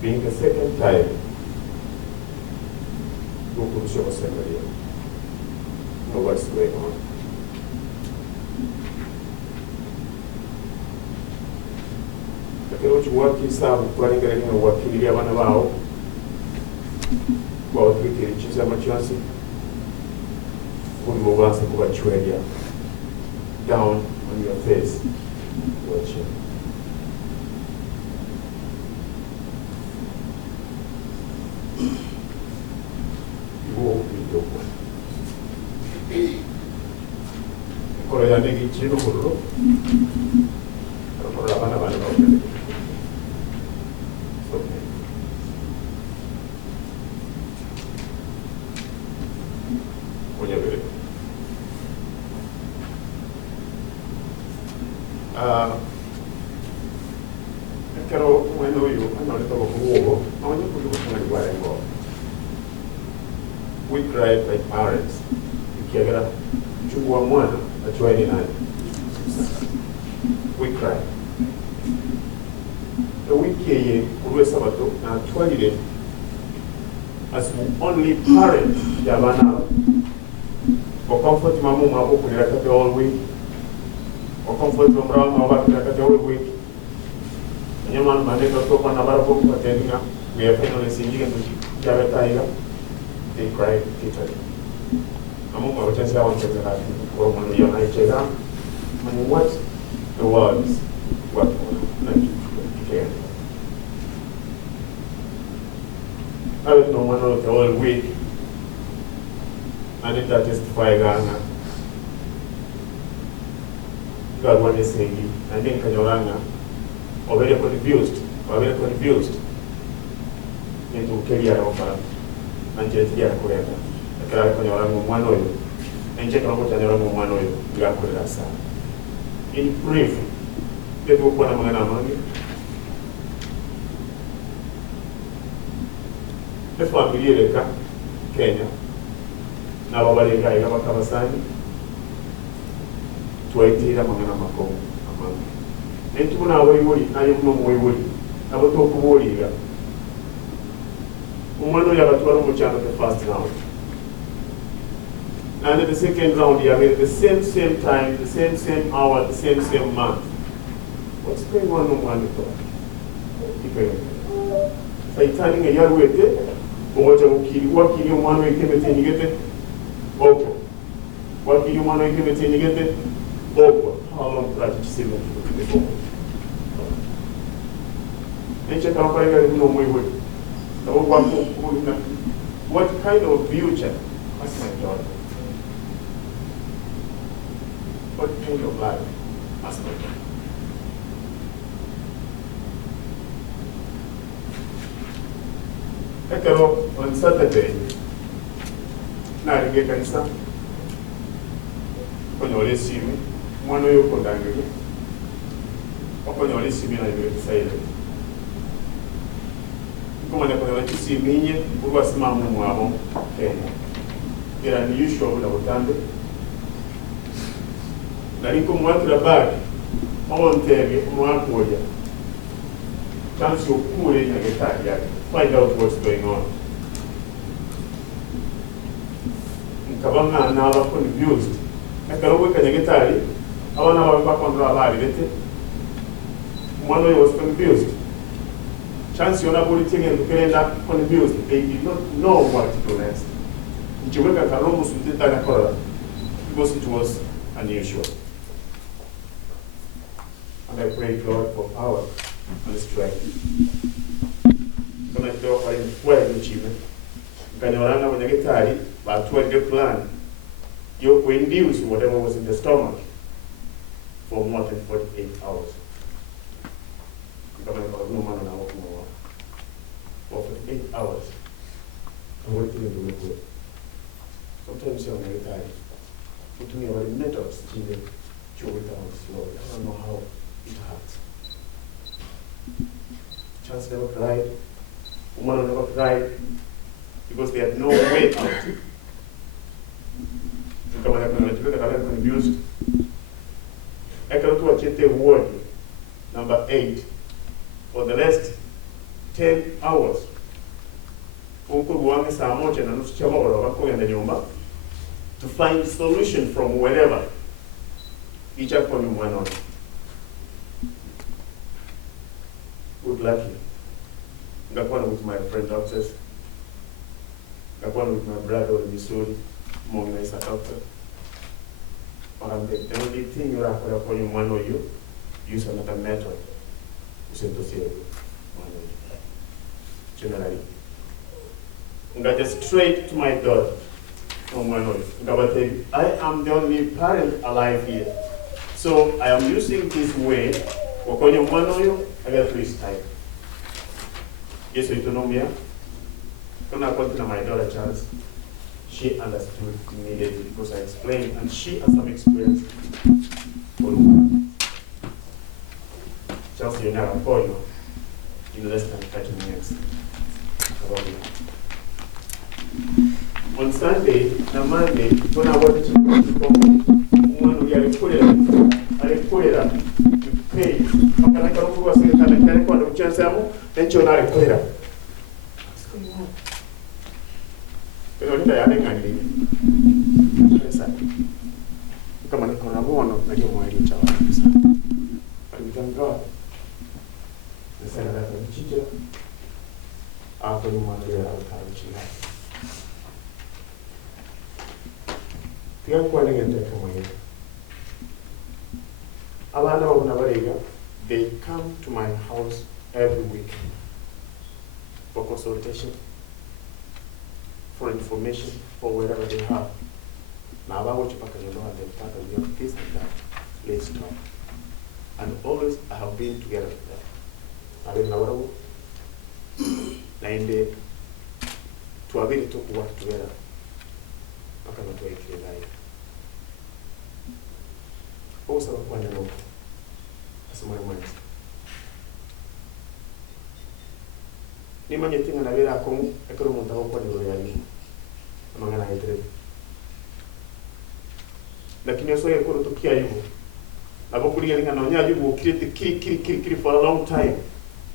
Being the second time, go to show us know what's going on. Lakini uchiwaki sabu kwa lingani na wakilia wana wao kwa wakili chiza machansi ulimuwansa kubachwelia down on your face watching. Kalau yang ini ciri dulu, kalau apa nama itu? Punya beri. Kalau mana itu, mana itu bawa, mana itu bukan di luar yang we cried like parents. Ikiagera chukua mwana achuaini nani. We cried. The wiki ye kuruwe sabato na twalile as only parent ya bana. Kwa comfort mamu mabo kulirakate all week. Kwa comfort mamrawa mababa kulirakate all week. Nyama maneno toka na barabo kwa tendinga. We have finally seen you jawe taiga. They cried bitterly. Among my chance, I want to say that when you and I check out, and what the world is, what you can. I don't know one of the whole week, and it testify Ghana. God what they say, I think Kanyolanga, or very confused, into career of anjeti ya kuleta akala kwenye warangu mwana huyo nje kama mtu anyarangu mwana huyo bila kuleta sana in brief ndipo kwa na mwana mangi le familia leka Kenya na baba leka ila bakabasani tuwaitira mwana makoko amanga ntu na wayuri ayo mu wayuri abo to kubulira umano yabatwala mu channel the first round. And in the second round, you have the same time, the same hour, the same month. What's going on in one Saitani nga yaruete, umoja wakili umano ikemete nigete, oko. Wakili umano ikemete nigete, oko. How long practice you see before? Enche kama kwa inga no mwewe. What kind of future? That's my daughter. What kind of life? That's my daughter. Ekero on Saturday, na ringe kanisa. Konyole simi, mwana yuko ndangege. Konyole simi na yuko silent. Como ne kwa chisi minye kwa simamu mwabo Kenya. Era ni usual na utande. Na liko mwatira bag ontege mwakoja. Chance okule na getari yake. Find out what's going on. Nkabanga na aba confused. Akarowe kanya getari abana baba kontra bali lete. Mwana was confused. Chance you're not going to take and that confused. They did not know what to do next. Because it was unusual. And I pray God for power and strength. When I go for him, well achievement, Kanyolanga Manyagitari, but what the plan, you induce whatever was in the stomach for more than 48 hours. For 48 hours. And what do you do with it? Sometimes you're tired. Put me about the methods to chew it down slowly. I don't know how it hurts. Chance never cried. Woman never cried because they had no way out. I'm confused. I cannot watch it word number 8 for the last 10 hours. To find solution from wherever each one went on. Good lucky. Got one with my friend doctors. Got one with my brother in Missouri. Mom is a doctor. The only thing you have for you one or you use another method. You say to say one or you. Generally. Got just straight to my daughter. I am the only parent alive here. So I am using this way. I got 3 type. Yes, you know me. When I got to my daughter chance, she understood immediately because I explained, and she has some experience. Just you never call you in less than 30 minutes. On Sunday, on Monday, when I wanted to come, when we are recorded, to pay. How can I come to us and I can't go to chance? Then you're not recorded. What's going on? Because I think I need it. Come on, come on, I don't want to reach out. But we thank God. The Senator of Chicha, after you want to get out of Chicha. They come to my house every week for consultation, for information, for whatever they have. Now, I watch back and you know, they talk about this and that. Let's talk. And always I have been together with them. I didn't know what I was. To have been to work together. I cannot wait for your life. Also, one of them, as my mind. Nima nyetinga na vera kong ekoro monta ko kwa nilo yani. Amanga na yetre. Lakini yoso ekoro to kia yugo. Na bokuri yelinga na nya yugo kiri for a long time.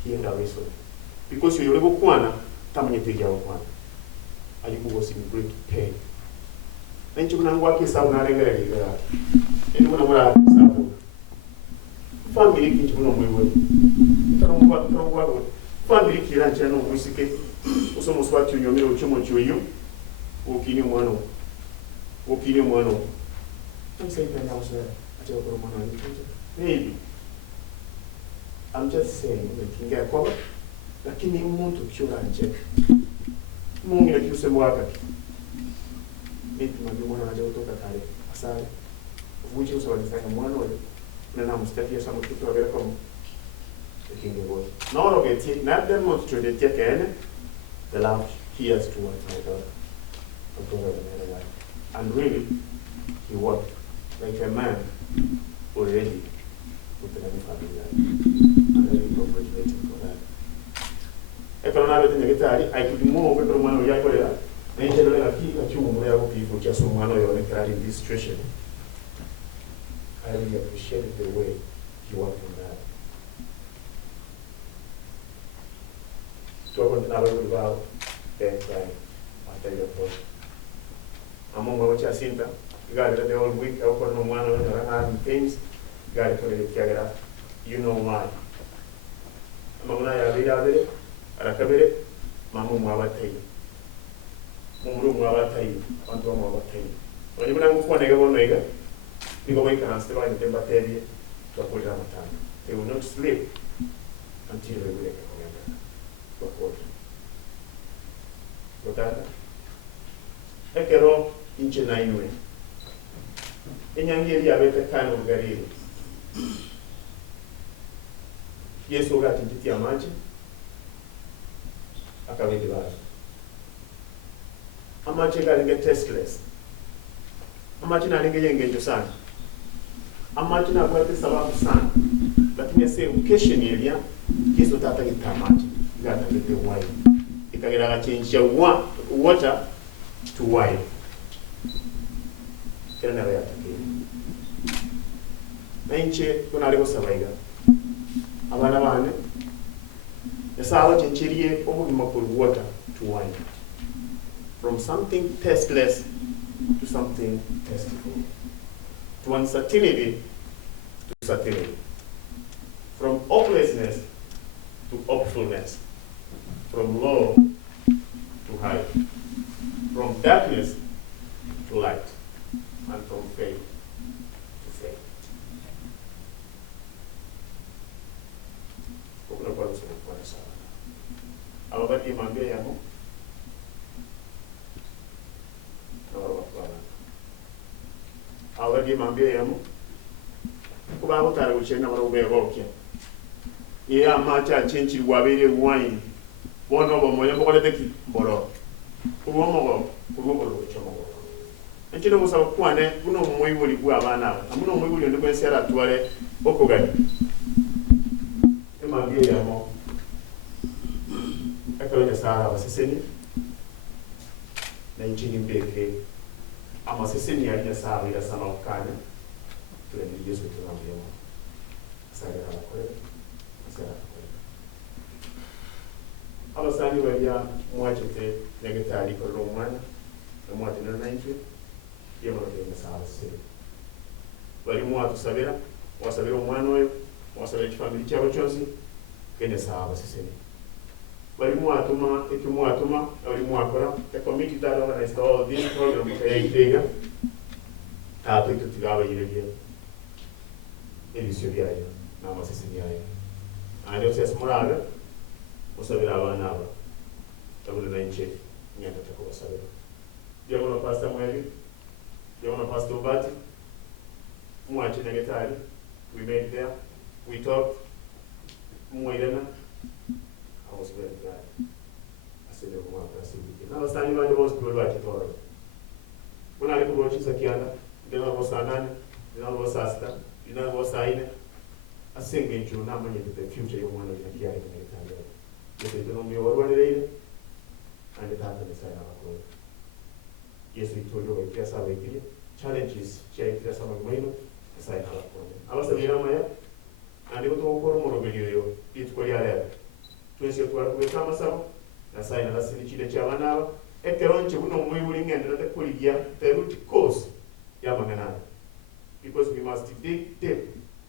He and away so. Because you lego kwana tamanyetiga kwana. Ayugo was in great pain. Then you can work this out and regular. And when I was family, you know, family, Kiran, Whisky, almost what you know, Chumo, Okino Mono, Okino Mono. I'm saying, maybe. I'm just saying, we can get covered. Lakini muntu kyolanje mungira kyuse mwaka mimi mwana anaje kutoka kale asali vuji usawalifanya mwana wale na mstaki sana kitu wale kama kinge boy no no get not demonstrate the can the love he has towards my daughter and really he worked like a man already with the family and I really congratulate him for that. I could move from one of Yakoya, and I keep a few more people just from one of your in this situation. I really appreciate the way you work on that. Talk on another about that time after your post. I'm on Jacinta, you got it the whole week, I opened on one of the things, got it for the camera. You know why. I'm going to read out there. Arakabere mamu mwabatai mumuru mwabatai bantu mwabatai wani bana ngukone ga bono ega niko wake na steba ni temba tebi twakolera matano. They will not sleep until they wake up. Twakolera ekero inche nainwe enyangeri yabete kana ugariri Yesu gati ntitia maji akabidi baje amachi galinge tasteless amachi nalinge yengejo sana amachi na kwete sababu sana lakini ase occasion elia Yesu tata kitamachi gata kete wine ikagera change water to wine kera na yata na inche kuna lego sabaiga abana bane yasawa chencherie obugima for water to wine from something tasteless to something tasteful, to uncertainty to certainty, from hopelessness to hopefulness, from low to high, from darkness to light, and from faith to faith. Ababati mambia yamo awadi mambia yamo kuba butara buchena baro bebokya iya macha chenchi wabere wine bono bomoya bokole teki boro kubomo kubomo chomo ekino musaba kwane buno moyi buli kwa abana amuno moyi buli ndiko ensera twale okogani emambia yamo akawenya sara baseseni na inchini mbeke ama seseni yali ya sara ila sama ukanya tule ni Yesu tunambiwa sara ala kole sara kole abasani waliya mwachete negetali ko romana na mwate na 90 yemo na sara sese bali mwatu sabira wasabira umwana we wasabira family cyabo cyose kene sara seseni bali mwatuma ekimwatuma bali mwakora the committee that organized all this program kayitega apeto tigaba yirege edisyo yayo na masisi yayo ande sese morale usabira abana aba tabule na inche nyanda tako basabira yabo na pastor mweli yabo na pastor bati mwache negetali we met there we talked mwelena I was very glad. I said, now I was standing by the most people right at all. When I look at Jacinta, then I was Anani, then I was Asta, then I was Aina. I sing in you, now many the future you want to hear in the time. They say, don't be over the lady, and the time is I have a call. Yes, we told you, yes, I will agree. Challenges, change, yes, I'm going to say, I was a Miramaya, and they go to Okoro video, it's Korea. Twese kwa kubeka sawa na sai na lasini chile cha bana ekeronche buno muyuli ngende na kuligia the root cause ya manganana because we must dig deep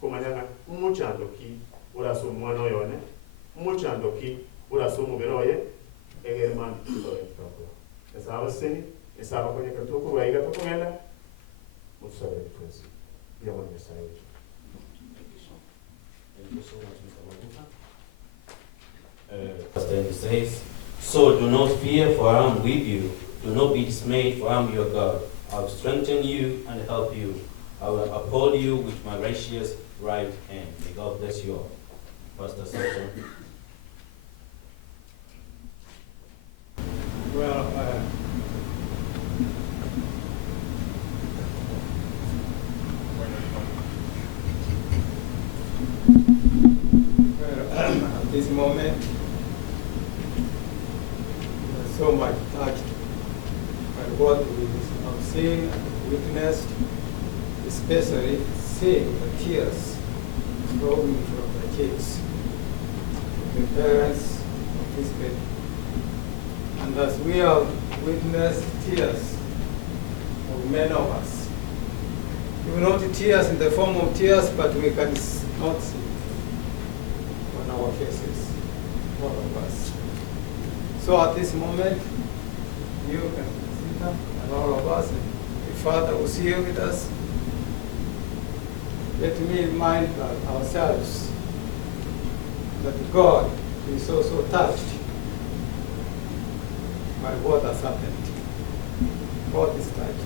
komanyanga muchando ki ura so mwana yone muchando ki ura so muberoye egerman to toko esa waseni esa bakonye katoko waiga to kongenda musabe twese ya mwana sai. Thank you so much, Mr. Magufa. Then it says, so do not fear, for I am with you. Do not be dismayed, for I am your God. I will strengthen you and help you. I will uphold you with my righteous right hand. May God bless you all. Pastor Sergeant. Well, at this moment, so much touched by what we have seen and witnessed, especially seeing the tears flowing from the kids, the parents of this baby. And as we have witnessed tears of many of us, even not tears in the form of tears, but we can not see on our faces, all of us. So at this moment, you and Jacinta and all of us, and the Father was here with us. Let me remind ourselves that God is also touched by what has happened. God is touched.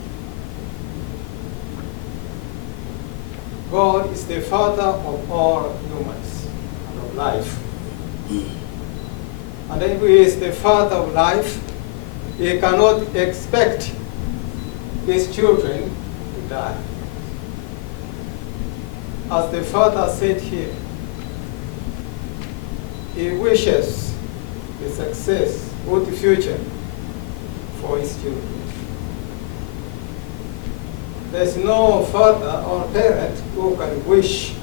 God is the Father of all humans and of life. And if He is the Father of life, He cannot expect His children to die. As the Father said here, He wishes the success, good future for His children. There's no father or parent who can wish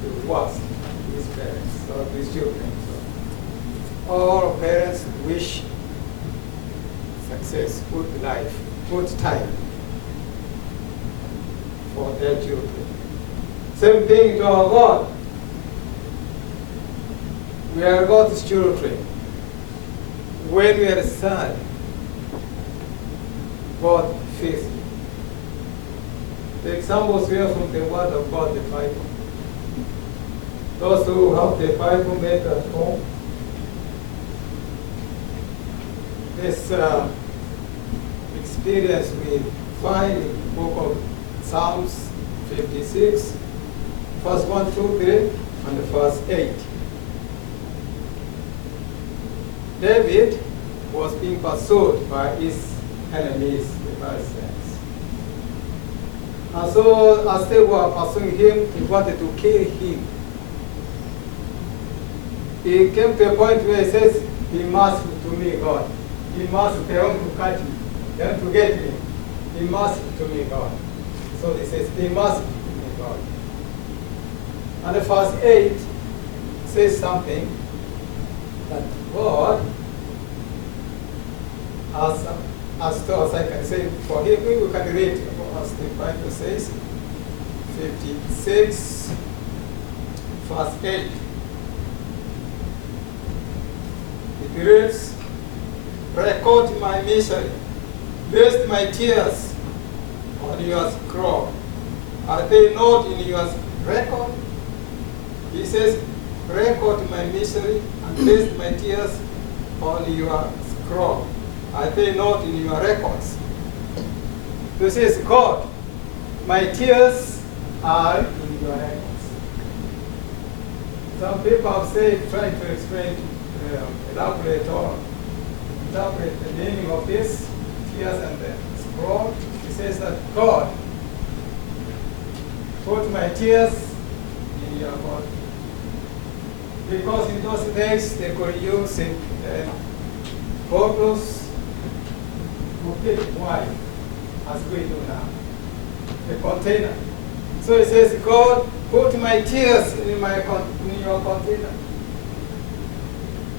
the worst to his parents or to his children. So all parents wish success, good life, good time for their children. Same thing to our God. We are God's children. When we are sad, God feels it. The examples we are from the Word of God, the Bible. Those who have the Bible made at home, this experience we find in the book of Psalms 56, verse 1, 2, 3, and verse 8. David was being pursued by his enemies, the Philistines. And so, as they were pursuing him, they wanted to kill him. He came to a point where he says, "Be merciful to me, God. Be merciful, they want to catch me, they want to get me. Be merciful to me, God." So he says, "Be merciful to me, God." And the verse 8 says something that God, as I can say, for him, we can read as the Bible says, 56, verse 8. It reads, "Record my misery, list my tears on your scroll. Are they not in your record?" He says, "Record my misery and list my tears on your scroll. Are they not in your records?" This is God. My tears are in your records. Some people have said, trying to explain, elaborate the meaning of this tears and the scroll. He says that God put my tears in your body. Because in those days they could use bottles to keep wine, as we do now, the container. So he says, "God, put my tears in your container.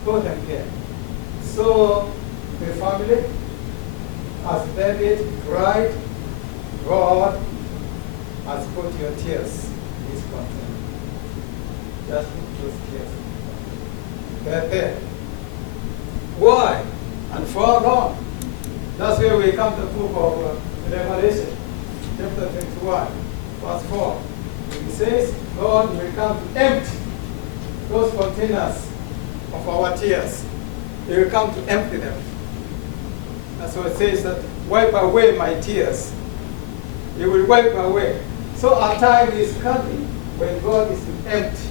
Put them here." So the family, as David cried, God has put your tears in his container. Just put those tears. They're there. Why? And for how long? That's where we come to the book of Revelation, chapter 21, verse 4. It says, God will come to empty those containers of our tears. He will come to empty them. That's what it says, that wipe away my tears. He will wipe away. So a time is coming when God is to empty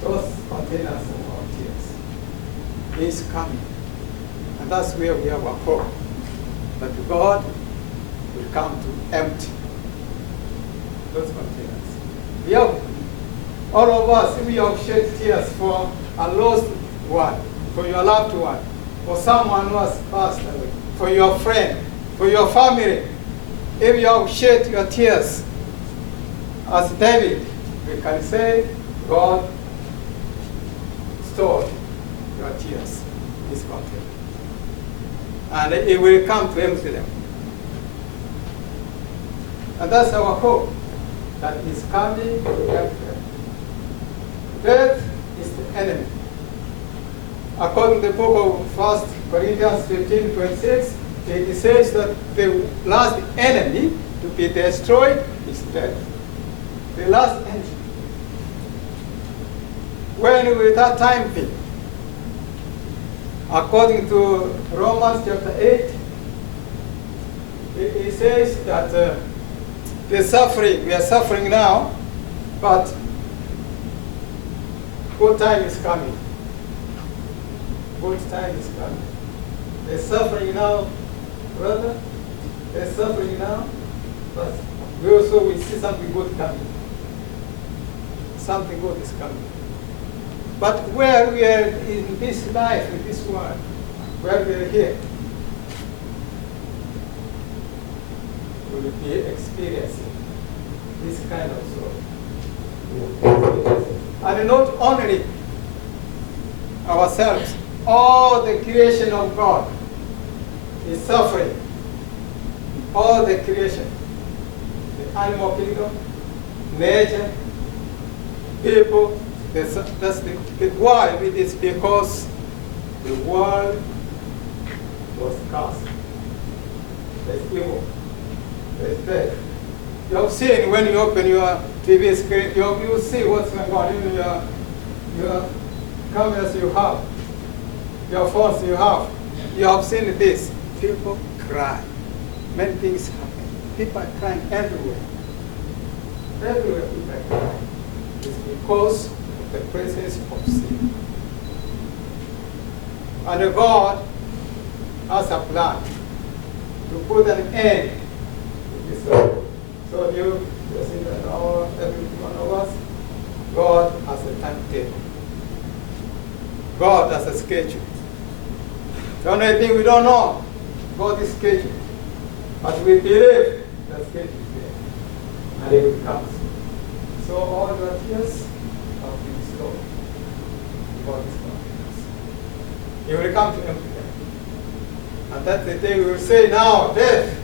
those containers of our tears. He is coming. And that's where we have our hope. That God will come to empty those containers. We have, all of us, we have shed tears for a lost one, for your loved one, for someone who has passed away, for your friend, for your family. If you have shed your tears, as David, we can say, God stored your tears in his container. And it will come to empty them. And that's our hope, that is coming to empty them. Death is the enemy. According to the book of 1 Corinthians 15:26, it says that the last enemy to be destroyed is death. The last enemy. When will that time be? According to Romans chapter 8, says that the suffering, we are suffering now, but good time is coming. Good time is coming. They're suffering now, brother. They're suffering now, but we also will see something good coming. Something good is coming. But where we are in this life, in this world, where we are here, we will be experiencing this kind of sorrow. And not only ourselves, all the creation of God is suffering. All the creation, the animal kingdom, nature, people, that's why it is because the world was cast. There's evil. There's death. You have seen when you open your TV screen, you see what's going on in your cameras you have, your phones you have. You have seen this. People cry. Many things happen. People are crying everywhere. Everywhere people are crying. It's because of the presence of sin. And God has a plan to put an end to this sorrow. So you, Jacinta, and every one of us, God has a timetable. God has a schedule. The only thing we don't know, God is schedule. But we believe that schedule is there. And it will come. So all your tears have been stolen. God is coming. He will come to empty them. And that's the day we will say, now, death,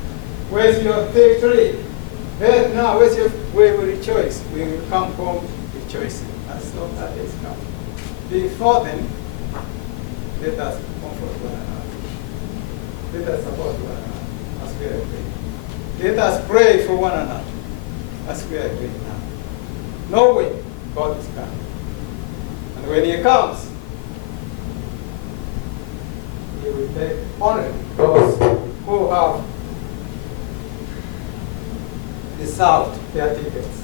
where's your victory? Death, now, where's your, we will rejoice. We will come home rejoicing. And so that is coming. Before then, let us comfort one another. Let us support one another as we are doing. Let us pray for one another as we are doing now. Knowing God is coming. And when He comes, He will take only those who have reserved their tickets.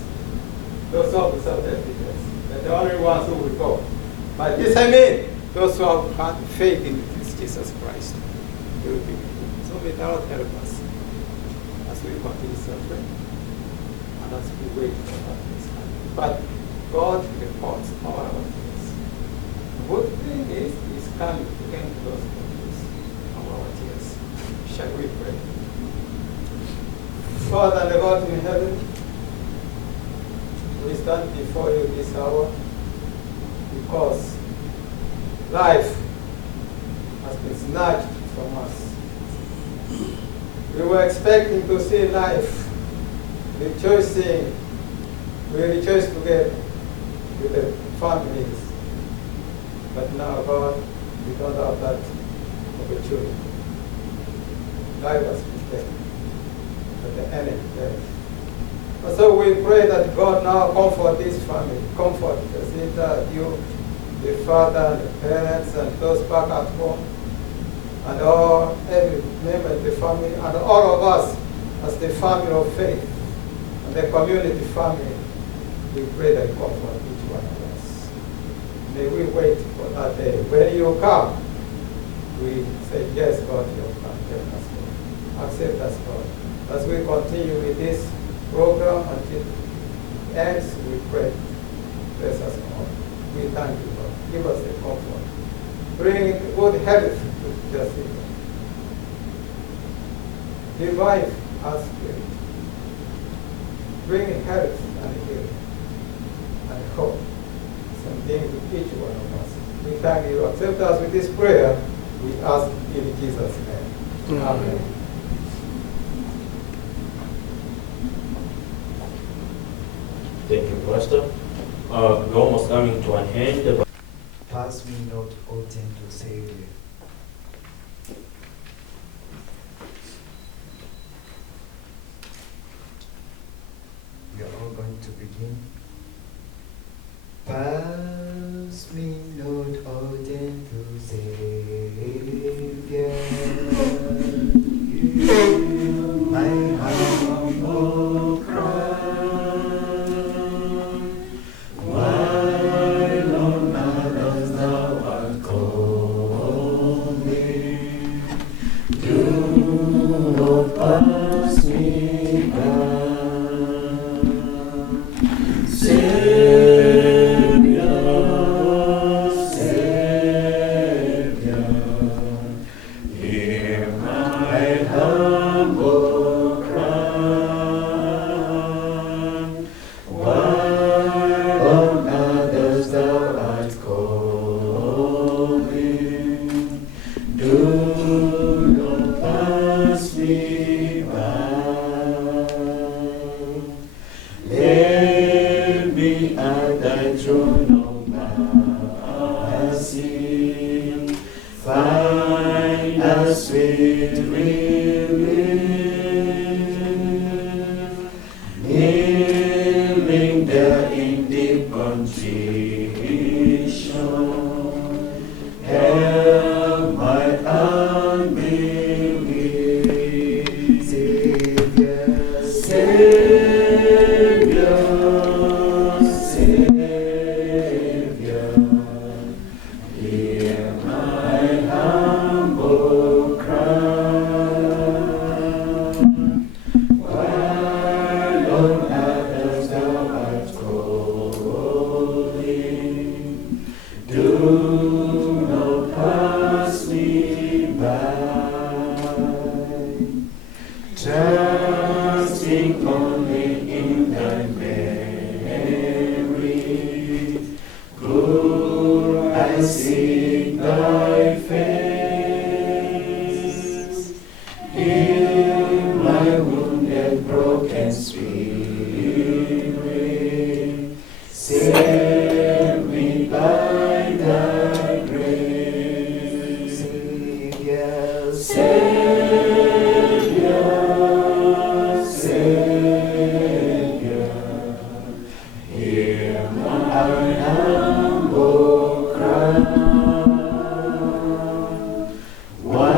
Those who have reserved their tickets. They're the only ones who will go. But this I mean, those who have had faith in Jesus Christ. They will be with Him. So may the Lord help us as we continue suffering and as we wait for that this time. But God reports all our things. The good thing is He's coming to end those things of our tears. Shall we pray? Father and God in heaven, we stand before you this hour because life has been snatched from us. We were expecting to see life rejoicing. We rejoice together with the families. But now, God, we don't have that opportunity. Life has been taken. But the enemy death. And so we pray that God now comfort this family. Comfort Jacinta, you, the father, the parents, and those back at home, and all, every member of the family, and all of us as the family of faith, and the community family. We pray that you comfort each one of us. May we wait for that day. When you come, we say, yes, God, you have come. Help us, God. Accept us, God. As we continue with this program until it ends, we pray. Bless us, God. We thank you, God. Give us the comfort. Bring good health to Jacinta. Revive our spirit. Bring health and healing and hope. Something to each one of us. We thank you. Accept us with this prayer. We ask in Jesus' name. Amen. Thank you, Pastor. We're almost coming to an end. Pass me not, O gentle Savior. We are all going to begin. Pass me not, O gentle Savior. My heart trusting only in thy merit. Good, I seek thy face. Heal my wounded, broken spirit. Save me by thy grace. Savior, Savior, Savior, hear my humble cry. Why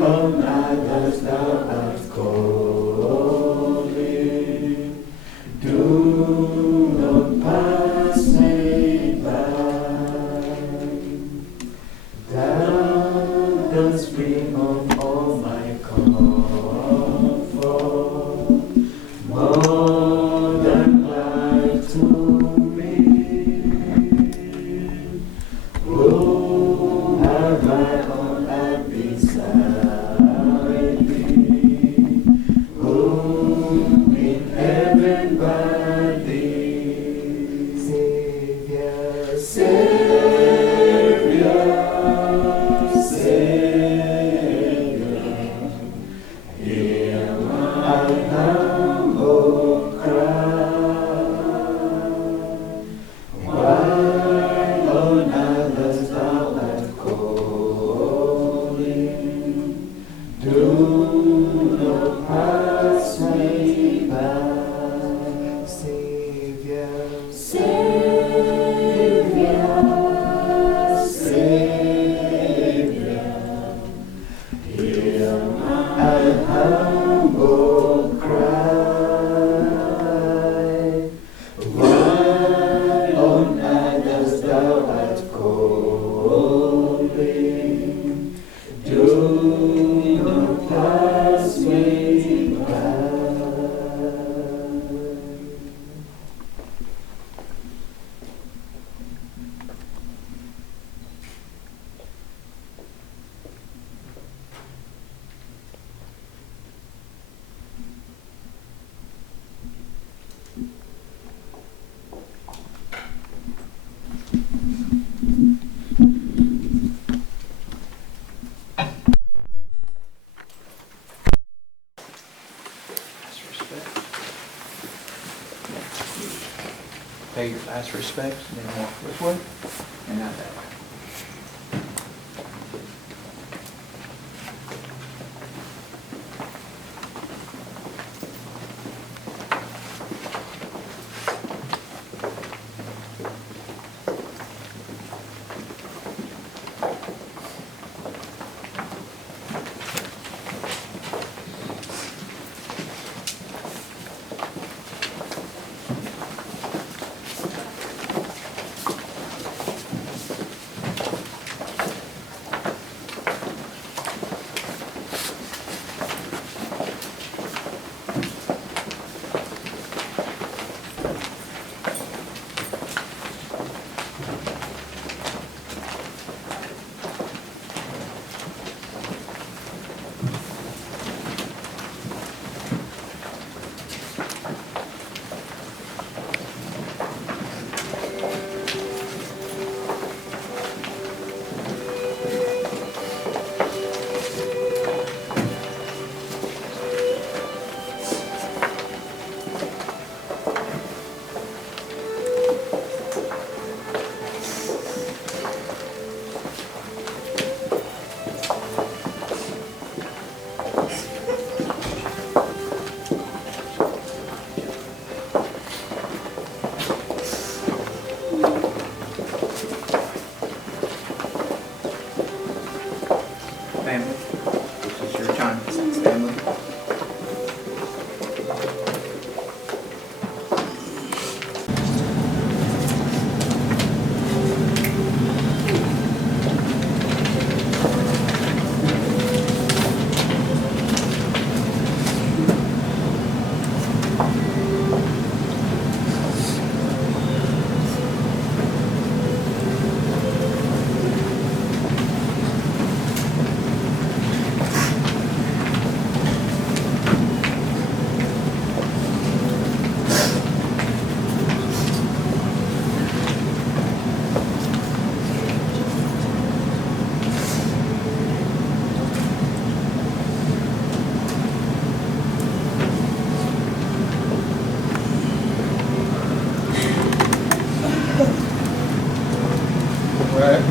on others thou art calling? Do not pass me by. Thou the spring of all my comfort, more than life to me. Who have I on earth beside thee? Who in heaven but thee? Savior, Savior, Savior, hear my humble cry. Why on others thou art calling? Do not pass me by. Savior, Savior, Savior, hear my humble cry. Why on others thou art calling? Do not pass me by. Pay your last respects, and then walk this way and out that way.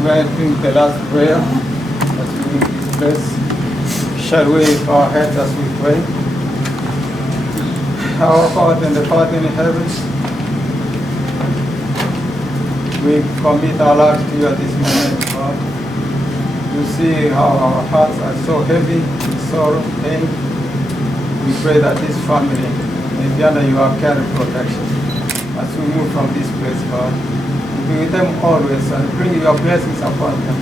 going to drink the last prayer as we leave this place. Shall we lift our heads as we pray? Our God and the Father in heaven, we commit our lives to you at this moment, God. You see how our hearts are so heavy with sorrow, pain. We pray that this family may be under your care and protection as we move from this place, God. Be with them always and bring your blessings upon them.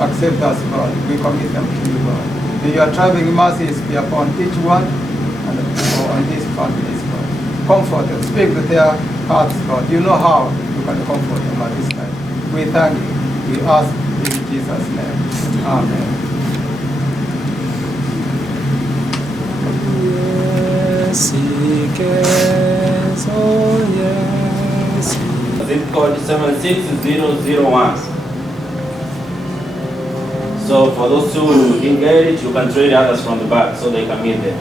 Accept us, God. We commit them to you, God. May your traveling mercies be upon each one and on these families, God. Comfort them, speak to their hearts, God. You know how you can comfort them at this time. We thank you. We ask in Jesus' name. Amen. Yes, he cares. Oh, yes. Zip code 76001. So for those who didn't get it, you can trade others from the back so they can meet there.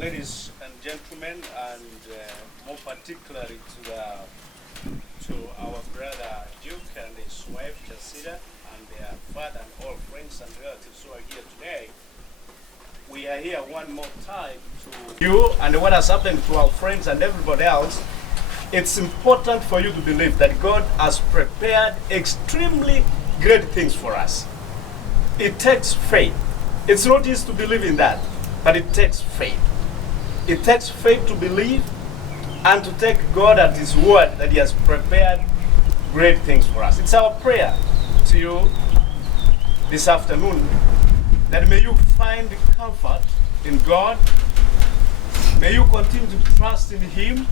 ladies and gentlemen, and more particularly to our brother Duke and his wife Jacinta and their father and all friends and relatives who are here today. We are here one more time to you and what has happened to our friends and everybody else. It's important for you to believe that God has prepared extremely great things for us. It takes faith. It's not easy to believe in that, but it takes faith. It takes faith to believe and to take God at His word that He has prepared great things for us. It's our prayer to you this afternoon that may you find comfort in God, may you continue to trust in Him,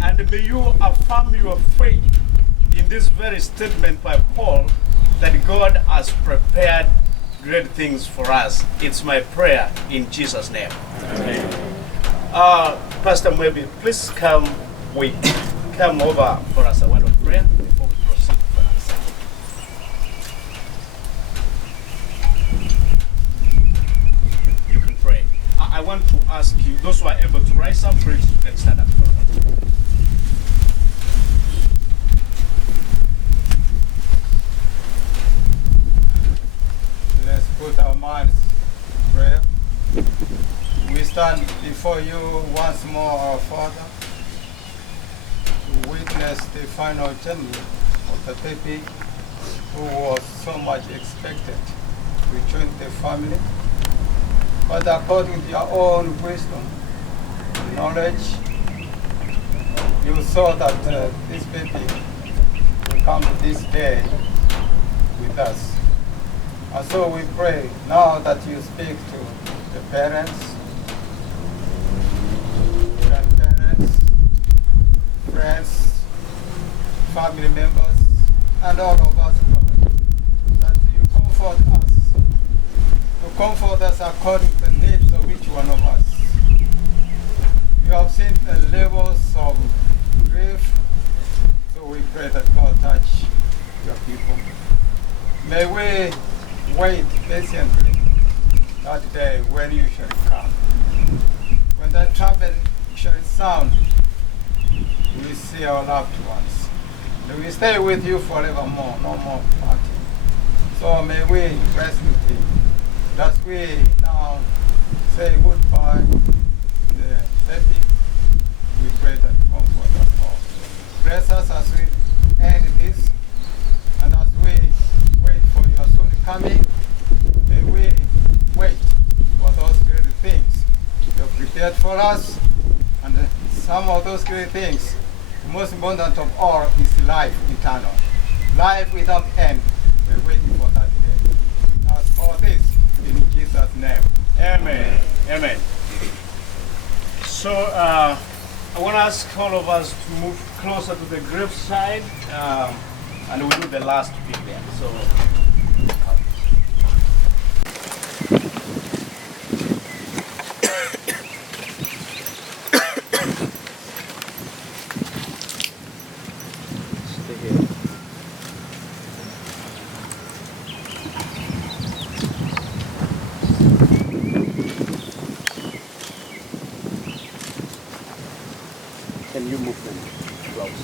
and may you affirm your faith in this very statement by Paul that God has prepared great things for us. It's my prayer in Jesus' name. Amen. Pastor Mwebi, please come over for us a word of prayer before we proceed further. You can pray. I want to ask you, those who are able to rise up, please, you can stand up. Let's put our minds in prayer. We stand before you once more, our Father, to witness the final journey of the baby who was so much expected to join the family. But according to your own wisdom, knowledge, you saw that this baby will come this day with us. And so we pray now that you speak to the parents, grandparents, friends, family members, and all of us, God, that you comfort us. You comfort us according to the needs of each one of us. You have seen the levels of grief, so we pray that God touch your people. May we wait patiently that day when you shall come. When the trumpet shall sound, we see our loved ones. May we stay with you forevermore, no more parting. So may we rest with you. As we now say goodbye to the baby, we pray that you comfort us all. Bless us as we end this, and as we wait for your soon coming, may we wait for those great things you have prepared for us. And some of those great things, the most important of all is life eternal. Life without end. We're waiting for that day. As for this, in Jesus' name. Amen. Amen. So I want to ask all of us to move closer to the graveside, and we'll do the last bit there. So. Can you move them close?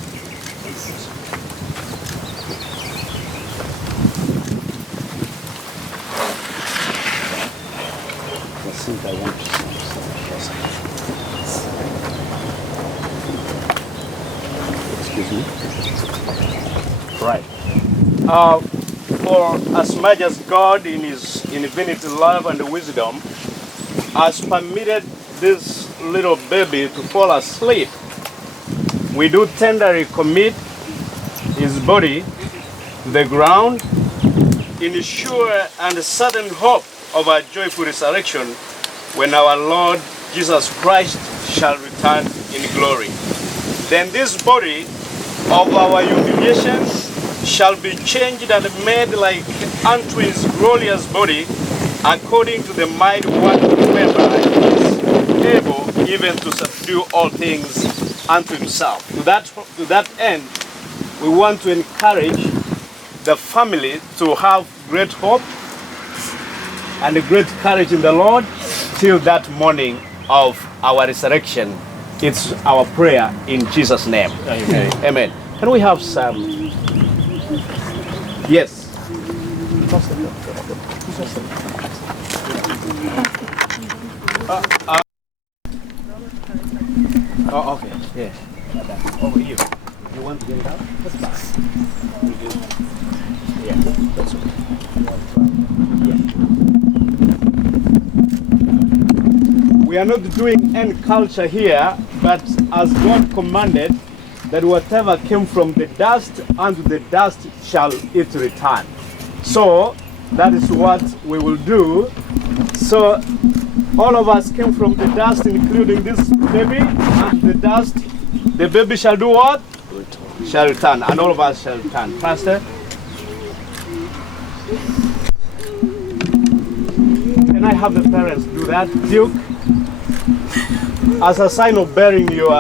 Jacinta, I want to excuse me. Right. For as much as God in His infinite love and wisdom has permitted this little baby to fall asleep, we do tenderly commit his body to the ground in sure and certain hope of a joyful resurrection when our Lord Jesus Christ shall return in glory. Then this body of our humiliation shall be changed and made like unto his glorious body, according to the mighty work whereby he is able even to subdue all things unto himself. To that end, we want to encourage the family to have great hope and great courage in the Lord till that morning of our resurrection. It's our prayer in Jesus' name. Amen. Amen. Can we have some? Yes. Oh, okay. Yeah. Over here. You want to get it out? That's fine. Yeah, that's okay. We are not doing any culture here, but as God commanded, that whatever came from the dust, unto the dust shall it return. So that is what we will do. So all of us came from the dust, including this baby, and the dust. The baby shall do what? Shall return, and all of us shall return. Pastor? Can I have the parents do that? Duke? As a sign of bearing your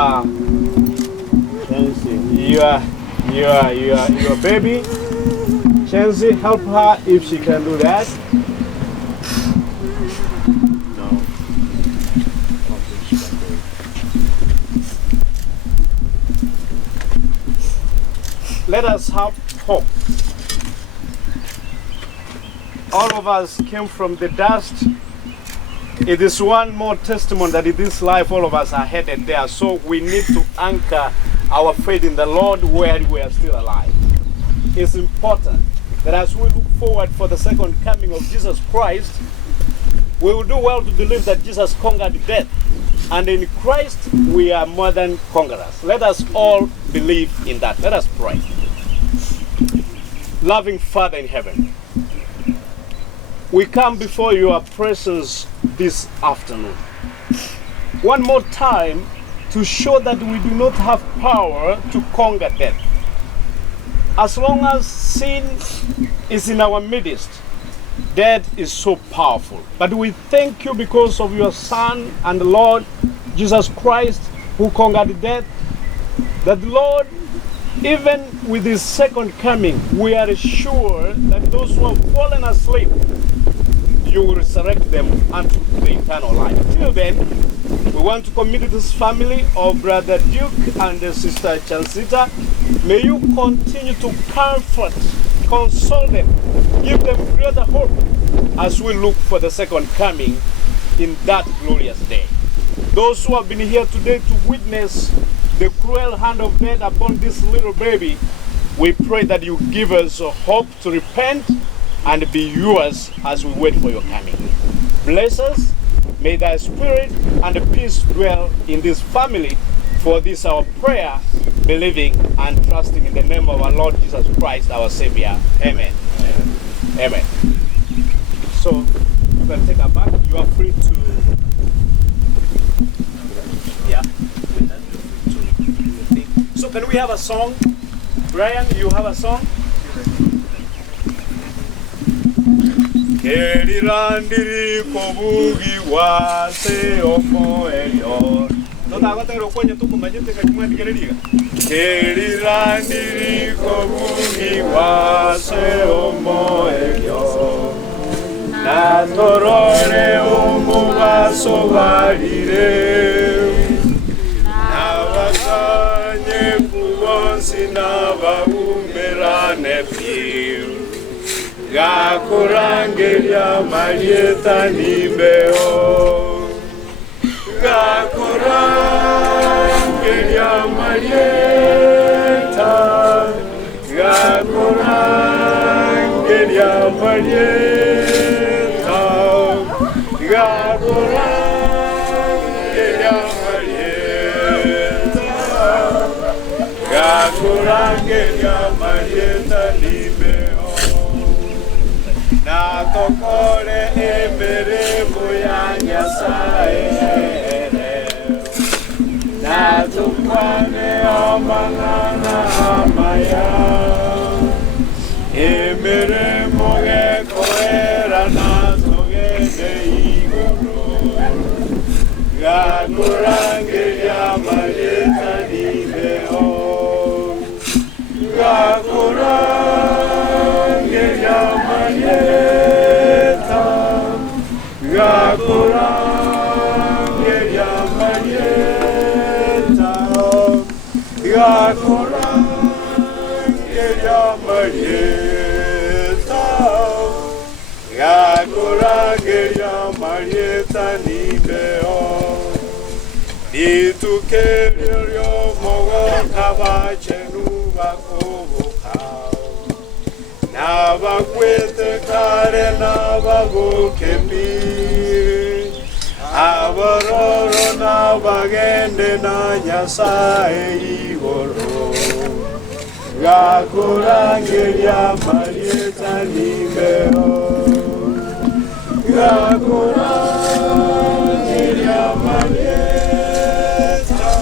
baby. Chancy, help her if she can do that. No. Let us have hope. All of us came from the dust. It is one more testimony that in this life all of us are headed there. So we need to anchor our faith in the Lord where we are still alive. It's important that as we look forward for the second coming of Jesus Christ, we will do well to believe that Jesus conquered death. And in Christ, we are more than conquerors. Let us all believe in that. Let us pray. Loving Father in heaven, we come before your presence this afternoon. One more time to show that we do not have power to conquer death. As long as sin is in our midst, death is so powerful. But we thank you because of your Son and the Lord Jesus Christ who conquered death. That Lord, even with his second coming, we are sure that those who have fallen asleep, you will resurrect them unto the eternal life. Till then, we want to commit this family of Brother Duke and Sister Jacinta. May you continue to comfort, console them, give them greater hope as we look for the second coming in that glorious day. Those who have been here today to witness the cruel hand of death upon this little baby, we pray that you give us hope to repent and be yours as we wait for your coming. Bless us. May thy spirit and peace dwell in this family. For this our prayer, believing and trusting in the name of our Lord Jesus Christ, our Savior. Amen. Amen. So you can take her back. You are free to. Yeah. So can we have a song? Brian, you have a song? Kerirandiri kobugi wase omo elio. Nota agatero kwenye tuko majete kachumwa digerediga. Kerirandiri kobugi wase omo elio. Na torore omo vaso valire. Na wasanye kuwansi na vaumerane piu. Gakurangelia marieta nimeo. Gakurangelia marieta. Gakurangelia marieta. Gakurangelia marieta. Gakurangelia marieta nimeo. Na tokore emere muyanya saere. Na tukwane omangana amaya. Emere moge koera na togene igoro. Gakurange ya maleta nimeo. Gakurange ya maleta. Gakurange ya Gakorangeria Marieta Nibeo Nitukerio Mogo Kabachenu Bakobokao Nabakwete Kare Nababokemi Abaroro Nabagende na Nyasaye Igoro Gakorangeria Marieta Nibeo Gakorangeria Marieta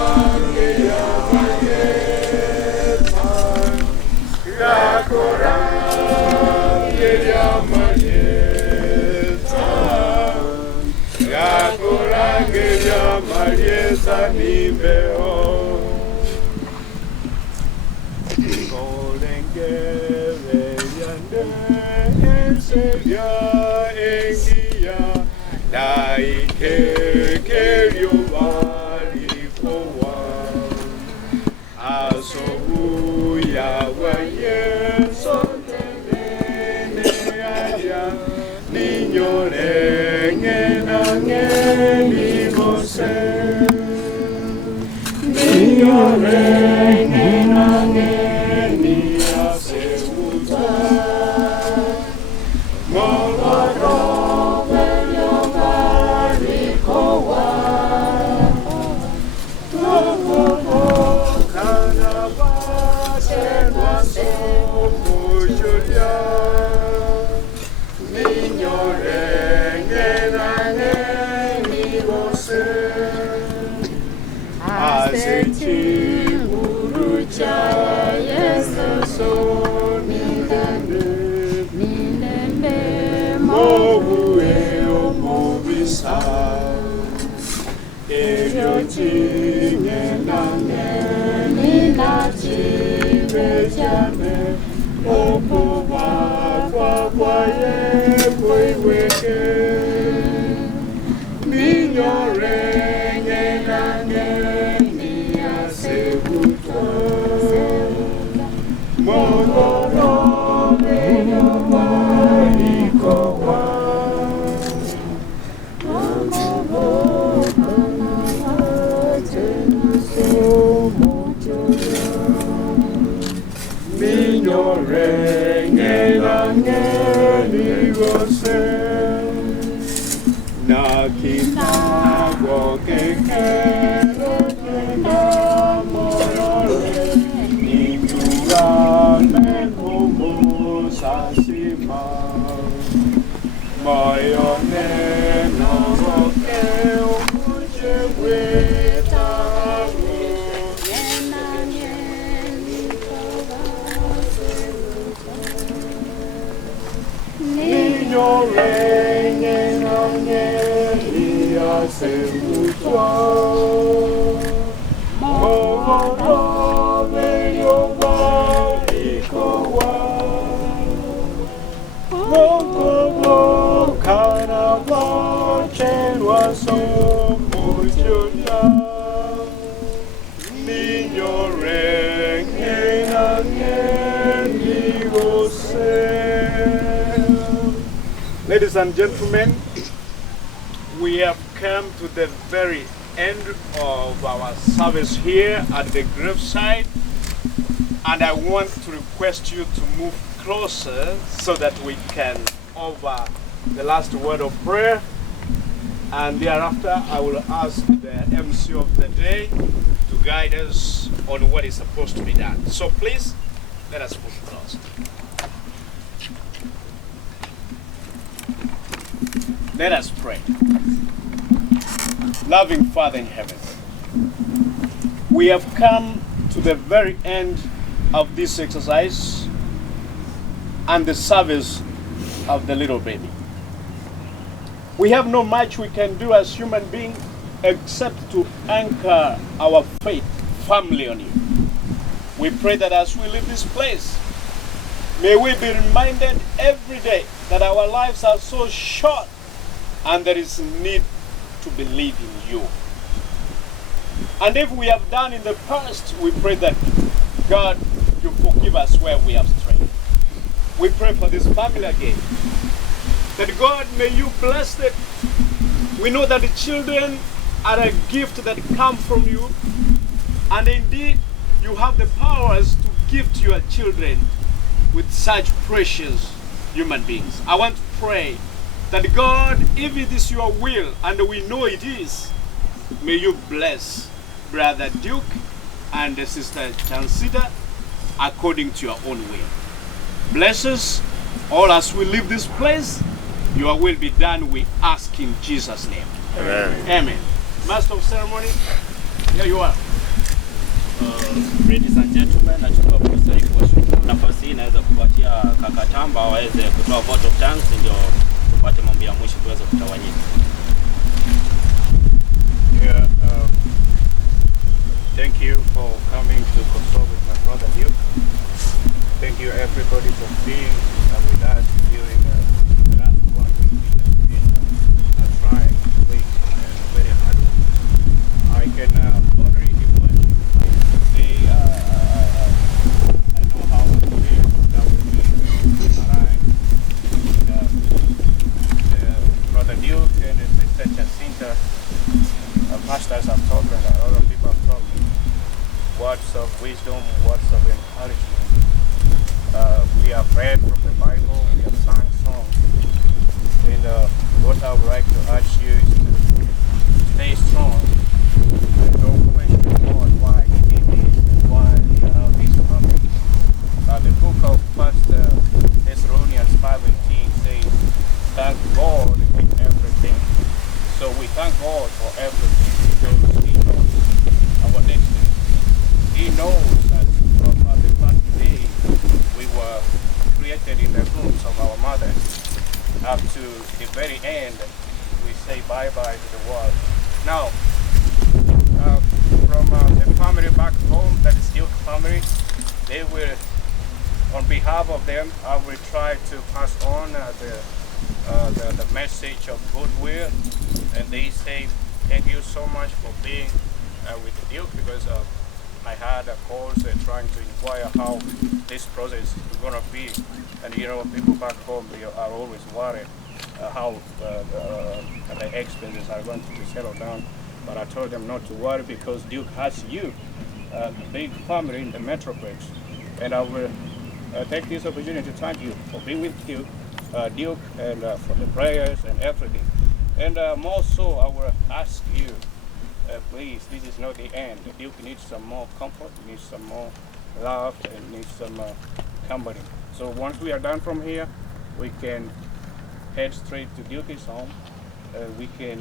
Gakorangeria Marieta Gakorangeria Marieta Gakorangeria Marieta Nibeo Seria engia daike kerio barikowa asobu ya waye sotenene adia niño ngena ngeni mose niño ngena ngeni asebuta Ladies and gentlemen, we have come to the very end of our service here at the Graveside, and I want to request you to move closer so that we can offer the last word of prayer, and thereafter I will ask the MC of the day to guide us on what is supposed to be done. So please, let us move closer. Let us pray. Loving Father in heaven, we have come to the very end of this exercise and the service of the little baby. We have no much we can do as human beings except to anchor our faith firmly on you. We pray that as we leave this place, may we be reminded every day that our lives are so short and there is need to believe in you. And if we have done in the past, we pray that God, you forgive us where we have strayed. We pray for this family again. That God, may you bless them. We know that the children are a gift that come from you. And indeed, you have the powers to gift your children with such precious human beings. I want to pray that God, if it is your will, and we know it is, may you bless Brother Duke and Sister Jacinta according to your own will. Bless us all as we leave this place. Your will be done, we ask in Jesus' name. Amen. Amen. Master of ceremony, here you are. Ladies and gentlemen, nachukua fursa hii kuwashukuru. Nafasi hii naweza kupatia kaka Tamba waweze kutoa vote of thanks ndio tupate mambo ya mwisho tuweze kutawanyika. Yeah, thank you for coming to console with my brother Duke. Thank you everybody for being with us during the last 1 week. It has been trying week and very hard. I can already imagine. I know how it feels that would be alive. Brother Duke and Sister Jacinta, pastors have talked and a lot of people have talked. Words of wisdom, words of encouragement. We have read from the Bible, we have sung songs. And what I would like to urge you is to stay strong and don't question God why He did this and why He allowed this to happen. The book of 1 Thessalonians 5:18 says, thank God in everything. So we thank God for everything because He knows our destiny. He knows that from the first day we were created in the wombs of our mothers up to the very end, we say bye-bye to the world. Now, from the family back home, that is Duke family, they will, on behalf of them, I will try to pass on the message of goodwill, and they say thank you so much for being with the Duke, because I had calls trying to inquire how this process is going to be, and you know, people back home, they are always worried how the expenses are going to be settled down. But I told them not to worry because Duke has you, a big family in the Metroplex, and I will take this opportunity to thank you for being with Duke, and for the prayers and everything. And more so, I will ask you, please, this is not the end. Duke needs some more comfort, needs some more love, and needs some company. So once we are done from here, we can head straight to Duke's home. We can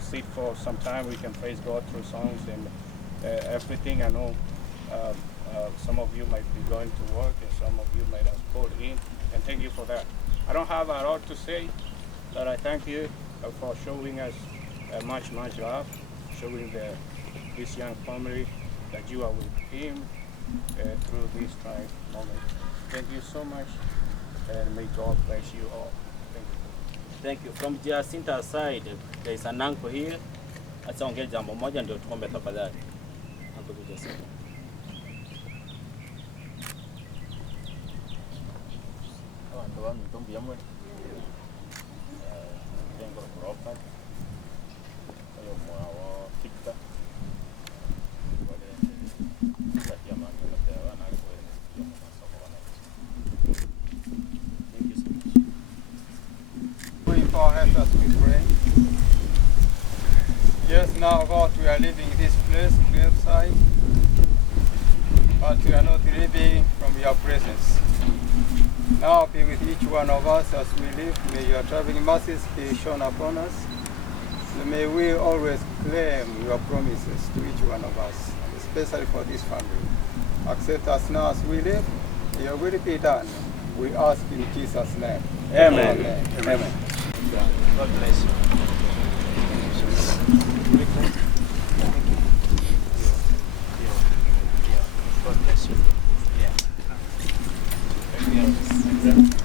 sit for some time. We can praise God through songs and everything. I know some of you might be going to work, and some of you might have called in, and thank you for that. I don't have a lot to say, but I thank you for showing us much love, showing this young family that you are with him through this trying moment. Thank you so much, and may God bless you all. Thank you. Thank you. From Jacinta's side, there is an uncle here. Acha ongea jambo moja ndio tuombe tafadhali. Uncle Jacinta. Ndo wangu tombi yamwe. Tengo kuropa. Ayo mwa fikta. Help us, we pray. Yes, now God, we are leaving this place, Graveside, but we are not leaving from your presence. Now be with each one of us as we live. May your traveling mercies be shown upon us. So may we always claim your promises to each one of us, especially for this family. Accept us now as we live. Your will be done. We ask in Jesus' name. Amen. Amen. Amen. God bless you. God bless you. Yeah.